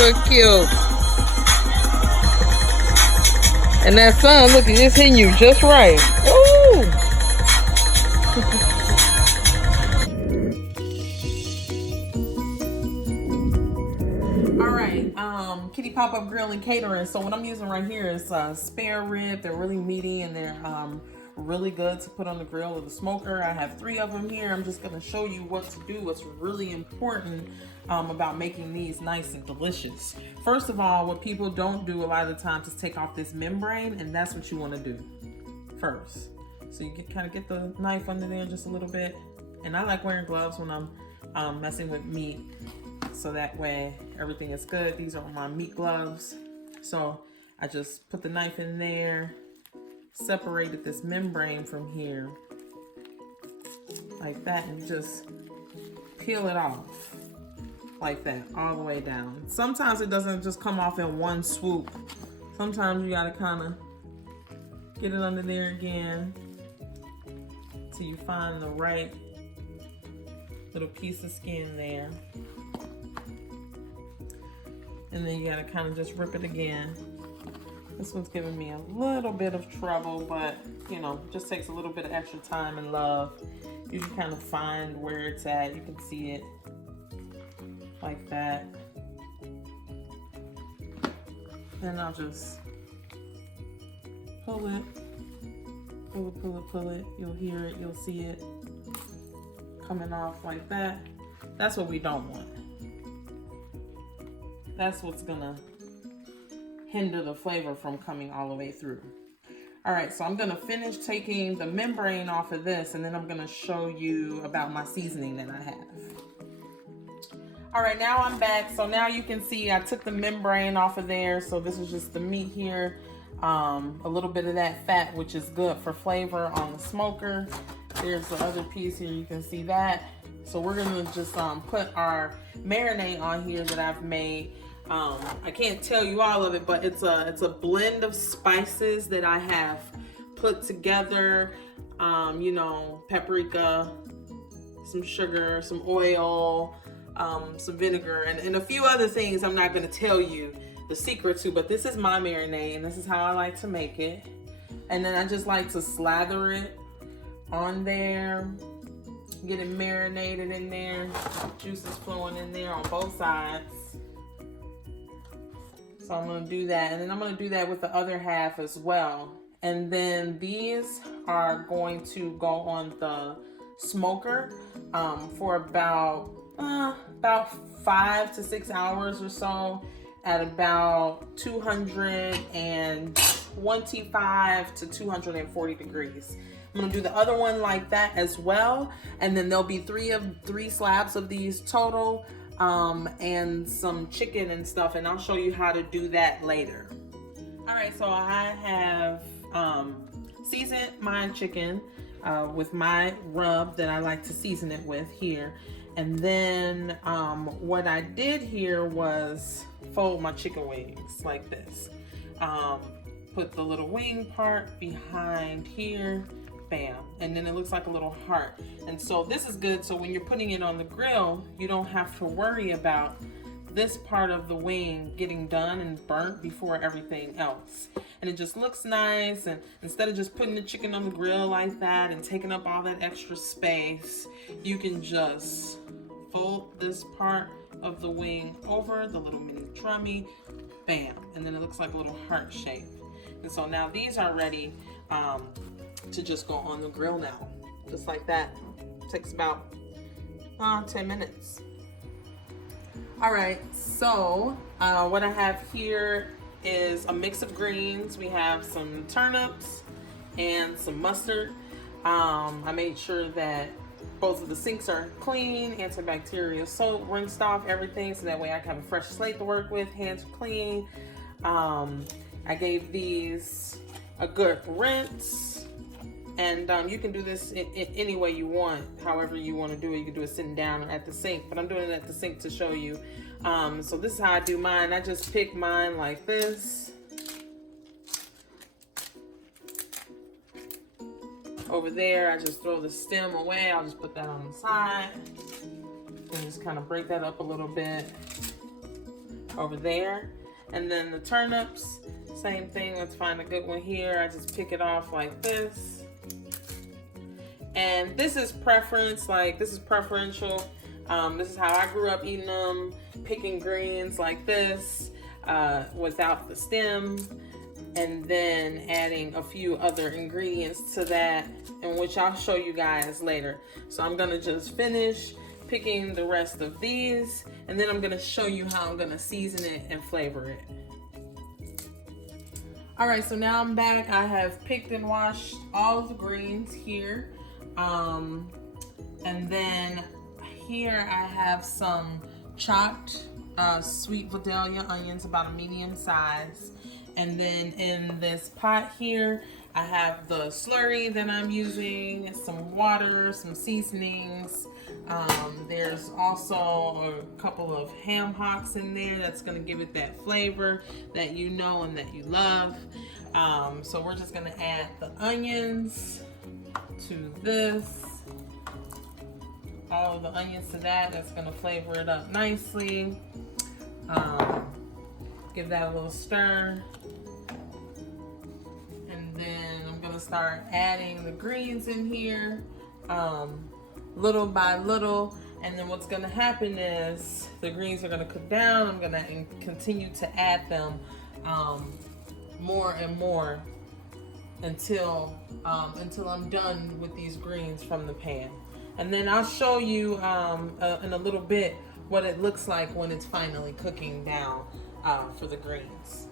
So cute. And that sun, look, it's hitting you just right. Ooh. All right, Kitty Pop-Up Grill and Catering. So what I'm using right here is spare rib. They're really meaty and they're really good to put on the grill with a smoker. I have 3 of them here. I'm just gonna show you what to do, what's really important about making these nice and delicious. First of all, what people don't do a lot of the times is take off this membrane, and that's what you wanna do first. So you can kind of get the knife under there just a little bit. And I like wearing gloves when I'm messing with meat, so that way everything is good. These are my meat gloves. So I just put the knife in there, separated this membrane from here like that, and just peel it off like that all the way down. Sometimes it doesn't just come off in one swoop. Sometimes you gotta kind of get it under there again till you find the right little piece of skin there. And then you gotta kind of just rip it again. This one's giving me a little bit of trouble, but you know, just takes a little bit of extra time and love. You can kind of find where it's at. You can see it like that. And I'll just pull it, pull it, pull it, pull it. You'll hear it, you'll see it coming off like that. That's what we don't want. That's what's gonna hinder the flavor from coming all the way through. All right, so I'm gonna finish taking the membrane off of this, and then I'm gonna show you about my seasoning that I have. All right, now I'm back. So now you can see I took the membrane off of there. So this is just the meat here. A little bit of that fat, which is good for flavor on the smoker. There's the other piece here, you can see that. So we're gonna just put our marinade on here that I've made. I can't tell you all of it, but it's a blend of spices that I have put together. You know, paprika, some sugar, some oil, some vinegar, and a few other things I'm not gonna tell you the secret to, but this is my marinade, and this is how I like to make it. And then I just like to slather it on there, get it marinated in there, juices flowing in there on both sides. So I'm gonna do that, and then I'm gonna do that with the other half as well. And then these are going to go on the smoker for about 5 to 6 hours or so at about 225 to 240 degrees. I'm gonna do the other one like that as well, and then there'll be three slabs of these total, and some chicken and stuff, and I'll show you how to do that later. All right, so I have seasoned my chicken with my rub that I like to season it with here. And then what I did here was fold my chicken wings like this. Put the little wing part behind here, bam, and then it looks like a little heart. And so this is good, so when you're putting it on the grill, you don't have to worry about this part of the wing getting done and burnt before everything else. And it just looks nice, and instead of just putting the chicken on the grill like that and taking up all that extra space, you can just fold this part of the wing over the little mini drummy, bam, and then it looks like a little heart shape. And so now these are ready to just go on the grill now, just like that. It takes about 10 minutes. All right, so what I have here is a mix of greens. We have some turnips and some mustard. I made sure that both of the sinks are clean, antibacterial soap, rinsed off everything, so that way I can have a fresh slate to work with, hands clean. I gave these a good rinse, and you can do this in any way you want, however you want to do it. You can do it sitting down at the sink, but I'm doing it at the sink to show you. So this is how I do mine. I just pick mine like this. Over there, I just throw the stem away. I'll just put that on the side and just kind of break that up a little bit. over there. And then the turnips, same thing. Let's find a good one here. I just pick it off like this. And this is preference, like this is preferential. This is how I grew up eating them, picking greens like this without the stem, and then adding a few other ingredients to that, and which I'll show you guys later. So I'm gonna just finish picking the rest of these, and then I'm gonna show you how I'm gonna season it and flavor it. All right, so now I'm back. I have picked and washed all of the greens here. And then here I have some chopped sweet Vidalia onions, about a medium size. And then in this pot here, I have the slurry that I'm using, some water, some seasonings. There's also a couple of ham hocks in there that's gonna give it that flavor that you know and that you love. So we're just gonna add the onions to this. All of the onions to that. That's gonna flavor it up nicely. Give that a little stir. And then I'm gonna start adding the greens in here, little by little. And then what's gonna happen is the greens are gonna cook down. I'm gonna continue to add them more and more until I'm done with these greens from the pan. And then I'll show you in a little bit what it looks like when it's finally cooking down for the greens.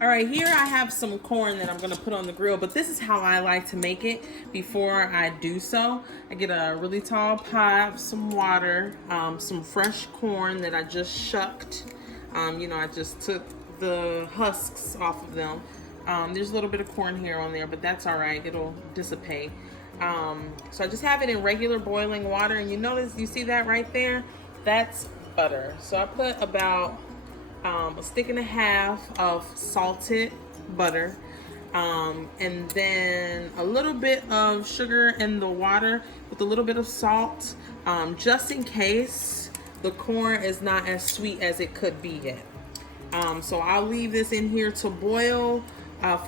All right, here I have some corn that I'm gonna put on the grill, but this is how I like to make it before I do so. I get a really tall pot, some water, some fresh corn that I just shucked. I just took the husks off of them. There's a little bit of corn here on there, but that's all right, it'll dissipate. So I just have it in regular boiling water, and you see that right there? That's butter. So I put about a stick and a half of salted butter, and then a little bit of sugar in the water with a little bit of salt, just in case the corn is not as sweet as it could be yet. So I'll leave this in here to boil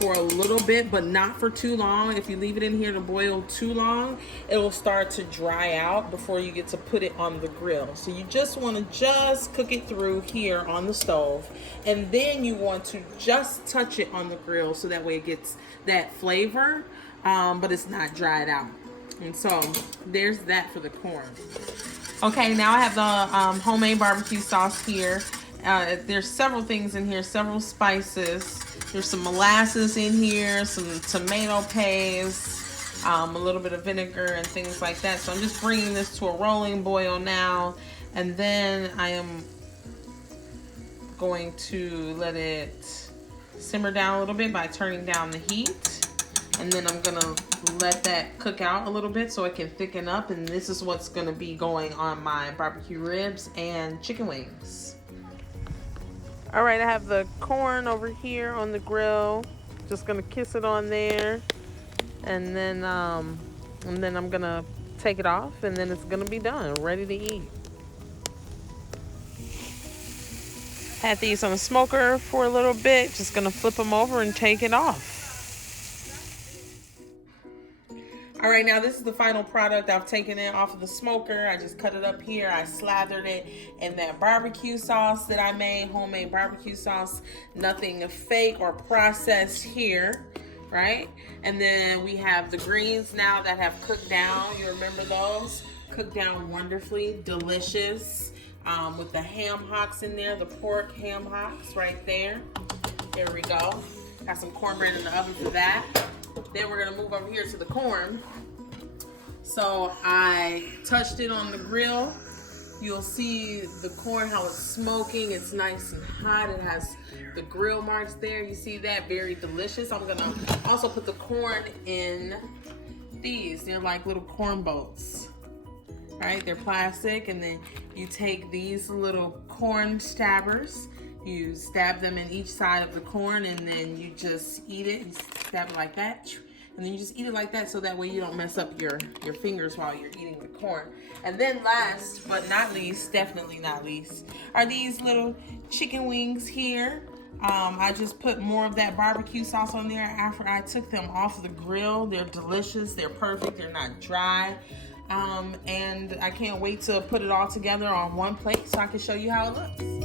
for a little bit, but not for too long. If you leave it in here to boil too long, it will start to dry out before you get to put it on the grill. So you just want to cook it through here on the stove, and then you want to just touch it on the grill so that way it gets that flavor, but it's not dried out. And so there's that for the corn. Okay, now I have the homemade barbecue sauce here. There's several things in here, several spices. There's some molasses in here, some tomato paste, a little bit of vinegar and things like that. So I'm just bringing this to a rolling boil now. And then I am going to let it simmer down a little bit by turning down the heat. And then I'm gonna let that cook out a little bit so it can thicken up. And this is what's gonna be going on my barbecue ribs and chicken wings. All right, I have the corn over here on the grill. Just gonna kiss it on there, and then I'm gonna take it off, and then it's gonna be done, ready to eat. Had these on the smoker for a little bit. Just gonna flip them over and take it off. All right, now this is the final product. I've taken it off of the smoker. I just cut it up here. I slathered it in that barbecue sauce that I made, homemade barbecue sauce. Nothing fake or processed here, right? And then we have the greens now that have cooked down. You remember those? Cooked down wonderfully, delicious, with the ham hocks in there, the pork ham hocks right there. There we go. Got some cornbread in the oven for that. Then we're gonna move over here to the corn. So I touched it on the grill. You'll see the corn, how it's smoking. It's nice and hot. It has the grill marks there. You see that? Very delicious. I'm gonna also put the corn in these. They're like little corn boats, right? They're plastic, and then you take these little corn stabbers. You stab them in each side of the corn, and then you just eat it. You stab it like that, And then you just eat it like that, so that way you don't mess up your fingers while you're eating the corn. And then last but not least, definitely not least, are these little chicken wings here. I just put more of that barbecue sauce on there after I took them off the grill. They're delicious, they're perfect, they're not dry. And I can't wait to put it all together on one plate so I can show you how it looks.